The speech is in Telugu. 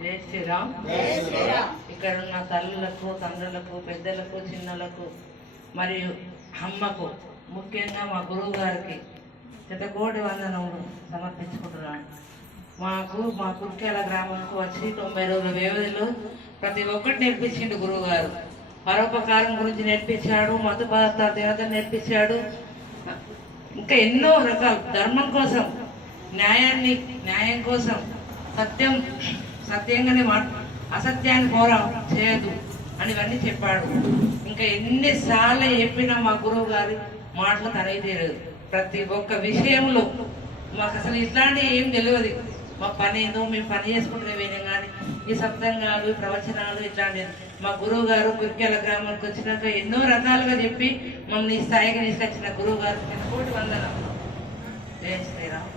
జై శ్రీరామ్. ఇక్కడ ఉన్న తల్లులకు, తండ్రులకు, పెద్దలకు, చిన్నలకు మరియు అమ్మకు, ముఖ్యంగా మా గురువు గారికి శతకోటి వందనములు సమర్పించుకుంటున్నాను. మా కుర్క్యాల గ్రామానికి వచ్చి 90 రోజుల వ్యవధిలో ప్రతి ఒక్కటి నేర్పించిండు గురువు గారు. పరోపకారం గురించి నేర్పించాడు, మత పదార్థాల దేవత నేర్పించాడు. ఇంకా ఎన్నో రకాల ధర్మం కోసం, న్యాయం కోసం, సత్యంగానే అసత్యాన్ని చేయదు అని ఇవన్నీ చెప్పాడు. ఇంకా ఎన్నిసార్లు చెప్పినా మా గురువు గారి మాటలు తనవి తీరదు. ప్రతి ఒక్క విషయంలో మాకు అసలు ఇట్లాంటివి ఏం తెలియదు. మా పని ఏదో మేము పని చేసుకుంటే వినే కానీ ఈ సప్తంగాలు, ప్రవచనాలు ఇట్లాంటివి మా గురువు గారు కుర్క్యాల గ్రామానికి వచ్చినాక ఎన్నో రకాలుగా చెప్పి మమ్మల్ని ఈ స్థాయికి తీసుకొచ్చిన గురువు గారికి 1,000,000 వందనాలు. జై శ్రీరామ్.